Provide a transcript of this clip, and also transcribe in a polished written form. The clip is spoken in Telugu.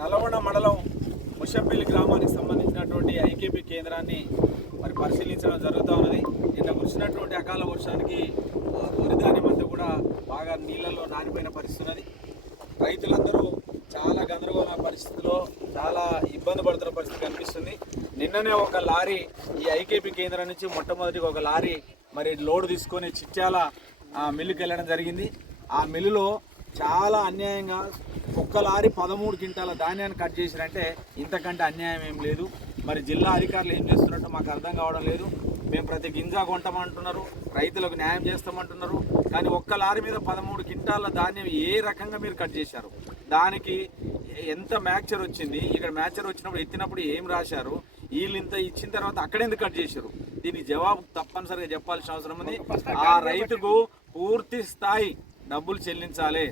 నల్లగొండ మండలం ముషంపల్లి గ్రామానికి సంబంధించినటువంటి ఐకేపీ కేంద్రాన్ని మరి పరిశీలించడం జరుగుతూ ఉన్నది. నిన్న కురిసినటువంటి అకాల వర్షానికి వరి ధాన్యం అంతా కూడా బాగా నీళ్ళల్లో నానిపోయిన పరిస్థితి ఉన్నది. రైతులందరూ చాలా గందరగోళ పరిస్థితిలో చాలా ఇబ్బంది పడుతున్న పరిస్థితి కనిపిస్తుంది. నిన్ననే ఒక లారీ ఈ ఐకేపీ కేంద్రం నుంచి మొట్టమొదటిగా ఒక లారీ మరి లోడ్ తీసుకొని చిట్యాల మిల్లుకి వెళ్ళడం జరిగింది. ఆ మిల్లులో చాలా అన్యాయంగా ఒక్క లారీ 13 క్వింటాల ధాన్యాన్ని కట్ చేసిరంటే ఇంతకంటే అన్యాయం ఏం లేదు. మరి జిల్లా అధికారులు ఏం చేస్తున్నట్టు మాకు అర్థం కావడం లేదు. మేము ప్రతి గింజ కొంటామంటున్నారు, రైతులకు న్యాయం చేస్తామంటున్నారు, కానీ ఒక్క లారీ మీద 13 క్వింటాల ధాన్యం ఏ రకంగా మీరు కట్ చేశారు? దానికి ఎంత మ్యాక్చర్ వచ్చింది? ఇక్కడ మ్యాక్చర్ వచ్చినప్పుడు ఎత్తినప్పుడు ఏం రాశారు? వీళ్ళు ఇంత ఇచ్చిన తర్వాత అక్కడెందుకు కట్ చేశారు? దీనికి జవాబు తప్పనిసరిగా చెప్పాల్సిన అవసరం ఉంది. ఆ రైతుకు పూర్తి స్థాయి డబ్బులు చెల్లించాలి.